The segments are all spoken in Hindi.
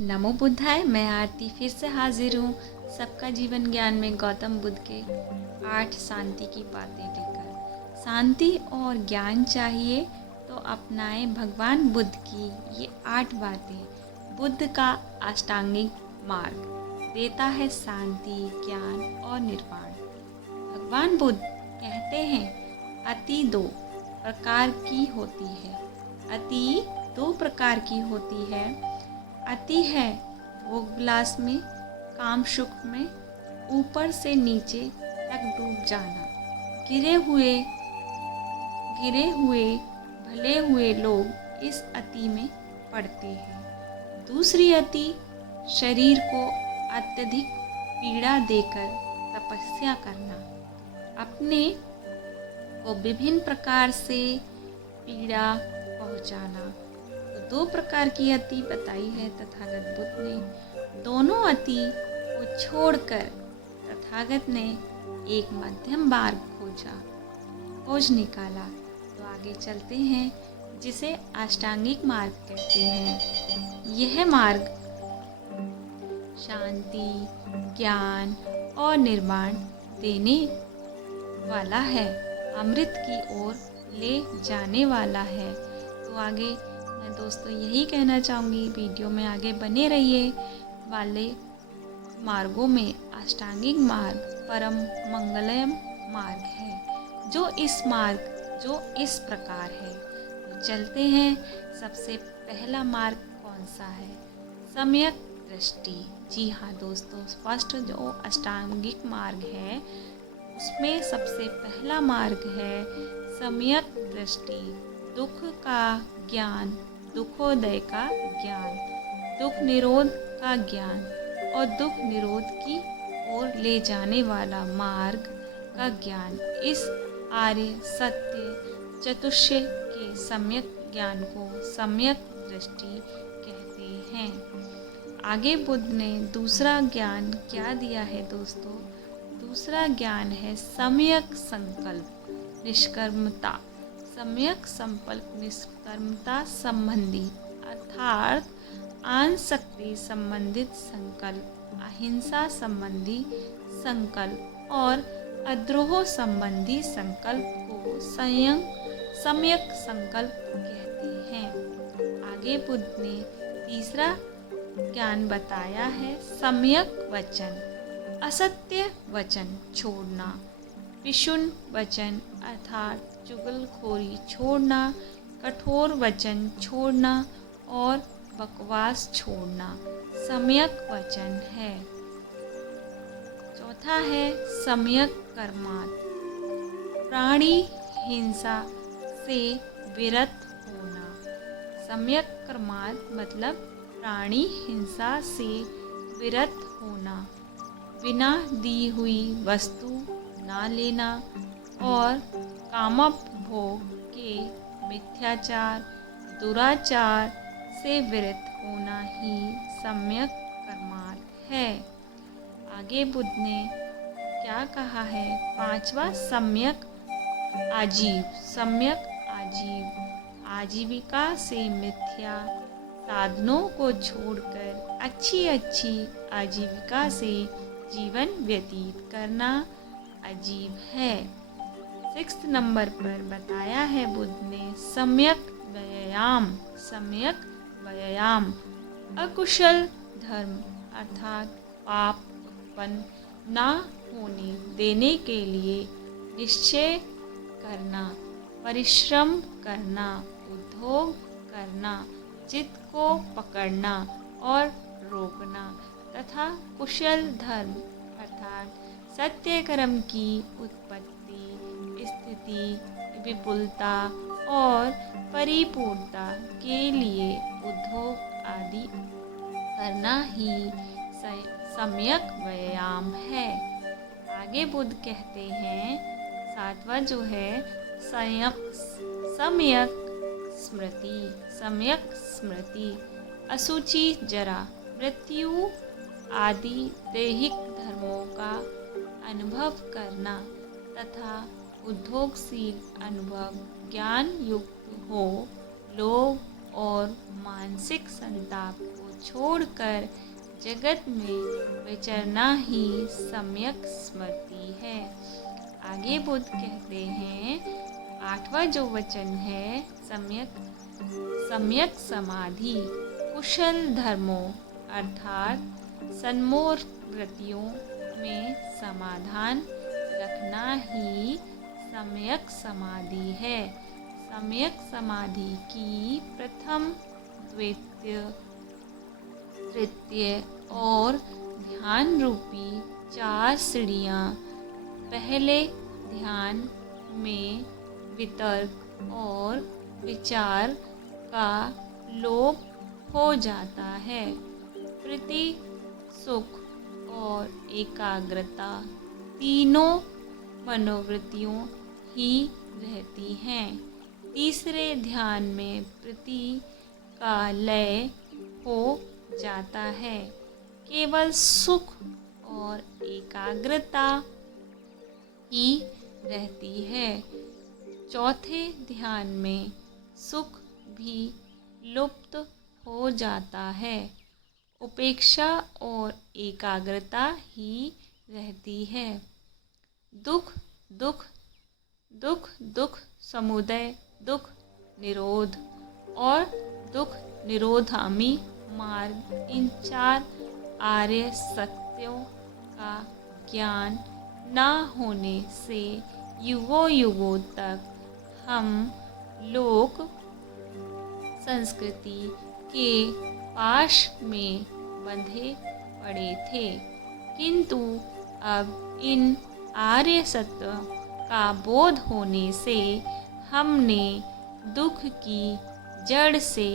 नमो बुद्धाय। मैं आरती फिर से हाजिर हूँ सबका जीवन ज्ञान में गौतम बुद्ध के 8 शांति की बातें लेकर। शांति और ज्ञान चाहिए तो अपनाएं भगवान बुद्ध की ये 8 बातें। बुद्ध का अष्टांगिक मार्ग देता है शांति, ज्ञान और निर्वाण। भगवान बुद्ध कहते हैं अति 2 प्रकार की होती है। अति 2 प्रकार की होती है। अति है भोग विलास में, काम सुख में, ऊपर से नीचे तक डूब जाना। गिरे हुए भले हुए लोग इस अति में पड़ते हैं। दूसरी अति शरीर को अत्यधिक पीड़ा देकर तपस्या करना, अपने को विभिन्न प्रकार से पीड़ा पहुंचाना। 2 प्रकार की अति बताई है तथागत बुद्ध ने। दोनों अति को छोड़कर तथागत ने एक मध्यम मार्ग खोज निकाला। तो आगे चलते हैं, जिसे अष्टांगिक मार्ग कहते हैं। यह मार्ग शांति, ज्ञान और निर्वाण देने वाला है, अमृत की ओर ले जाने वाला है। तो आगे मैं दोस्तों यही कहना चाहूँगी, वीडियो में आगे बने रहिए। वाले मार्गों में अष्टांगिक मार्ग परम मंगलम मार्ग है, जो इस प्रकार है। तो चलते हैं, सबसे पहला मार्ग कौन सा है? सम्यक दृष्टि। जी हाँ दोस्तों, फर्स्ट जो अष्टांगिक मार्ग है उसमें सबसे पहला मार्ग है सम्यक दृष्टि। दुख का ज्ञान, दुखोदय का ज्ञान, दुख निरोध का ज्ञान और दुख निरोध की ओर ले जाने वाला मार्ग का ज्ञान। इस आर्य सत्य चतुष्य के सम्यक ज्ञान को सम्यक दृष्टि कहते हैं। आगे बुद्ध ने दूसरा ज्ञान क्या दिया है दोस्तों? दूसरा ज्ञान है सम्यक संकल्प निष्कर्मता। सम्यक संकल्प निष्कर्मता संबंधी अर्थात आसक्ति संबंधित संकल्प, अहिंसा संबंधी संकल्प और अद्रोह संबंधी संकल्प को सम्यक संकल्प कहते हैं। आगे बुद्ध ने तीसरा ज्ञान बताया है सम्यक वचन। असत्य वचन छोड़ना, पिशुन वचन अर्थात चुगलखोरी छोड़ना, कठोर वचन छोड़ना और बकवास छोड़ना सम्यक वचन है। चौथा है सम्यक कर्मात, प्राणी हिंसा से विरत होना। सम्यक कर्मात मतलब प्राणी हिंसा से विरत होना, बिना दी हुई वस्तु ना लेना और कामोपभोग के मिथ्याचार, दुराचार से विरत होना ही सम्यक कर्मार्थ है। आगे बुद्ध ने क्या कहा है? 5वां सम्यक आजीव। सम्यक आजीविका से मिथ्या साधनों को छोड़कर अच्छी आजीविका से जीवन व्यतीत करना अजीब है। 6 नंबर पर बताया है बुद्ध ने सम्यक व्यायाम। अकुशल धर्म अर्थात पाप उत्पन्न ना होने देने के लिए निश्चय करना, परिश्रम करना, उद्योग करना, चित्त को पकड़ना और रोकना तथा कुशल धर्म अर्थात सत्य कर्म की उत्पत्ति, स्थिति, विपुलता और परिपूर्णता के लिए उद्योग आदि करना ही सम्यक व्यायाम है। आगे बुद्ध कहते हैं 7वां जो है सम्यक स्मृति। अशुचि, जरा, मृत्यु आदि दैहिक धर्मों का अनुभव करना तथा उद्योगशील अनुभव ज्ञान युक्त हो लोभ और मानसिक संताप को छोड़कर जगत में विचरना ही सम्यक स्मृति है। आगे बुद्ध कहते हैं 8वां जो वचन है सम्यक समाधि कुशल धर्मों अर्थात सन्मोर्वृत्तियों में समाधान रखना ही सम्यक समाधि है। सम्यक समाधि की प्रथम, द्वितीय, तृतीय और ध्यान रूपी 4 सीढ़ियाँ पहले ध्यान में वितर्क और विचार का लोप हो जाता है। प्रीति, सुख और एकाग्रता तीनों मनोवृत्तियों ही रहती हैं। तीसरे ध्यान में प्रीति का लय हो जाता है। केवल सुख और एकाग्रता ही रहती है। चौथे ध्यान में सुख भी लुप्त हो जाता है। उपेक्षा और एकाग्रता ही रहती है। दुख दुख दुख दुख समुदय दुख निरोध और दुख निरोधामी मार्ग, इन 4 आर्य सत्यों का ज्ञान न होने से युगों युगों तक हम लोग संस्कृति के पाश में बंधे पड़े थे, किंतु अब इन आर्य सत्यों का बोध होने से हमने दुख की जड़ से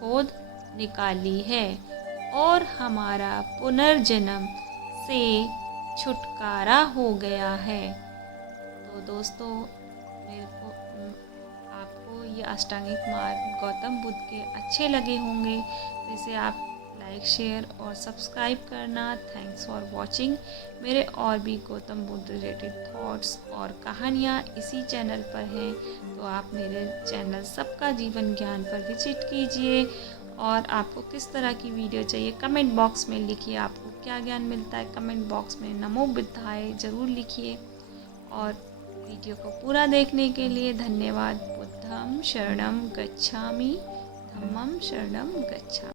खोद निकाली है और हमारा पुनर्जन्म से छुटकारा हो गया है। तो दोस्तों, आपको ये अष्टांगिक मार्ग गौतम बुद्ध के अच्छे लगे होंगे, तो इसे आप लाइक, शेयर और सब्सक्राइब करना। Thanks for watching. मेरे और भी गौतम बुद्ध रिलेटेड थॉट्स और कहानियाँ इसी चैनल पर हैं, तो आप मेरे चैनल सबका जीवन ज्ञान पर विजिट कीजिए। और आपको किस तरह की वीडियो चाहिए कमेंट बॉक्स में लिखिए। आपको क्या ज्ञान मिलता है कमेंट बॉक्स में नमो बुद्धाय ज़रूर लिखिए। और वीडियो को पूरा देखने के लिए धन्यवाद। बुद्धं शरणं गच्छामि, धम्मं शरणं गच्छामि।